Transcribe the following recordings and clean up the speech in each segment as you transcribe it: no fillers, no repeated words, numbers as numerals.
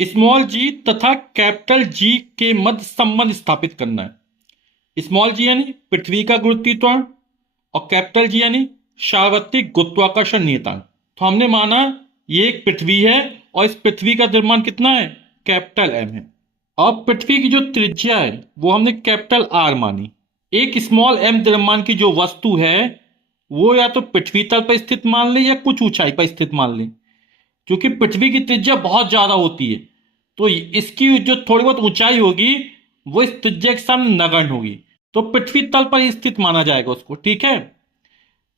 Small जी तथा capital G के मध्य संबंध स्थापित करना है। स्मॉल जी यानी पृथ्वी का गुरुत्वाकर्षण और कैपिटल जी यानी सार्वत्रिक गुरुत्वाकर्षण नियतांक। तो हमने माना ये एक पृथ्वी है और इस पृथ्वी का द्रव्यमान कितना है, कैपिटल एम है। अब पृथ्वी की जो त्रिज्या है वो हमने कैपिटल आर मानी। एक स्मॉल एम द्रव्यमान की जो वस्तु है वो या तो पृथ्वी तल पर स्थित मान ले या कुछ ऊंचाई पर स्थित मान ले। क्योंकि पृथ्वी की त्रिज्या बहुत ज्यादा होती है तो इसकी जो थोड़ी बहुत ऊंचाई होगी वो इस त्रिज्या के सामने नगण्य होगी, तो पृथ्वी तल पर ही स्थित माना जाएगा उसको। ठीक है,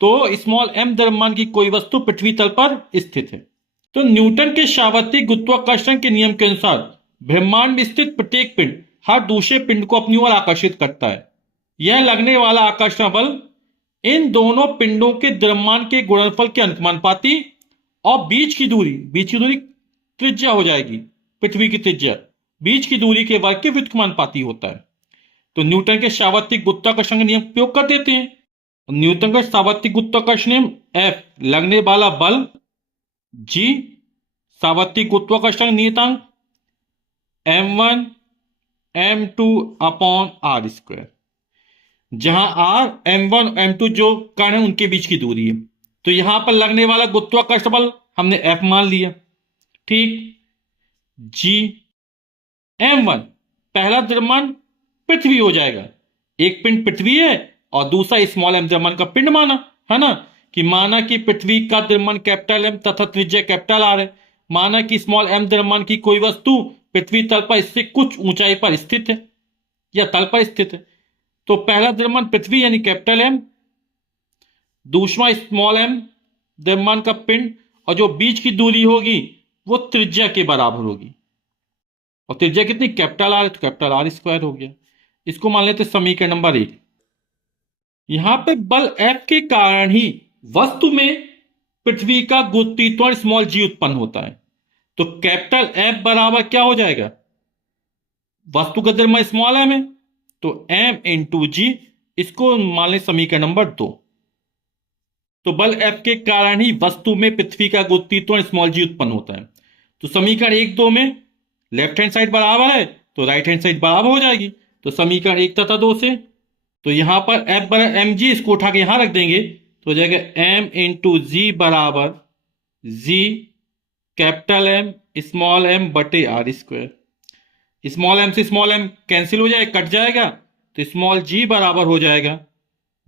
तो स्मॉल एम द्रव्यमान की कोई वस्तु पृथ्वी तल पर स्थित है। तो न्यूटन के सार्वत्रिक गुरुत्वाकर्षण के नियम के अनुसार ब्रह्मांड में स्थित प्रत्येक पिंड हर दूसरे पिंड को अपनी ओर आकर्षित करता है। यह लगने वाला आकर्षण बल इन दोनों पिंडों के द्रव्यमान के गुणनफल के अनुपाती और बीच की दूरी त्रिज्या हो जाएगी, पृथ्वी की त्रिज्या बीच की दूरी के वर्ग के व्युत्क्रमानुपाती होता है। तो न्यूटन के सार्वत्रिक गुरुत्वाकर्षण का नियम प्रयोग कर देते हैं। न्यूटन का सार्वत्रिक गुरुत्वाकर्षण नियम F लगने वाला बल, G सार्वत्रिक गुरुत्वाकर्षण नियतांक m1 m2 upon R square, जहां r m1 m2 जो कण है उनके बीच की दूरी है। तो यहां पर लगने वाला गुरुत्वाकर्षण बल हमने F मान लिया। ठीक, G m1 पहला द्रव्यमान पृथ्वी हो जाएगा, एक पिंड पृथ्वी है और दूसरा स्मॉल एम द्रव्यमान का पिंड माना है ना, कि माना कि पृथ्वी का द्रव्यमान कैपिटल एम तथा त्रिज्या कैपिटल आर है। माना कि स्मॉल एम द्रव्यमान की कोई वस्तु पृथ्वी तल पर इससे कुछ ऊंचाई पर स्थित है या तल पर स्थित है। तो पहला द्रव्यमान पृथ्वी यानी कैपिटल एम, दूसरा स्मॉल एम द्रव्यमान का पिंड, और जो बीच की दूरी होगी वो त्रिज्या के बराबर होगी। और त्रिज्या कितनी, कैपिटल आर, तो कैपिटल आर स्क्वायर हो गया। इसको मान लेते समीकरण नंबर 1। यहां पे बल F के कारण ही वस्तु में पृथ्वी का गुरुत्वाकर्षण स्मॉल जी उत्पन्न होता है। तो कैपिटल F बराबर क्या हो जाएगा, वस्तु का द्रव्यमान स्मॉल एम है तो m इंटू जी, इसको मान ले समीकरण नंबर 2। तो बल F के कारण ही वस्तु में पृथ्वी का गुरुत्वाकर्षण स्मॉल जी उत्पन्न होता है। तो समीकरण 1 2 में लेफ्ट हैंड साइड बराबर है तो राइट हैंड साइड बराबर हो जाएगी। तो समीकरण 1 तथा 2 से तो यहां पर F बराबर एम जी, इसको उठा के यहां रख देंगे तो हो जाएगा m इंटू जी बराबर G capital M small M बटे आर स्क्वायर। स्मॉल एम से स्मॉल एम कैंसिल हो जाएगा, कट जाएगा, तो स्मॉल जी बराबर हो जाएगा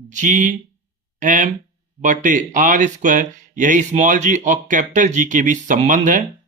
जी एम बटे आर स्क्वायर। यही स्मॉल जी और कैपिटल जी के बीच संबंध है।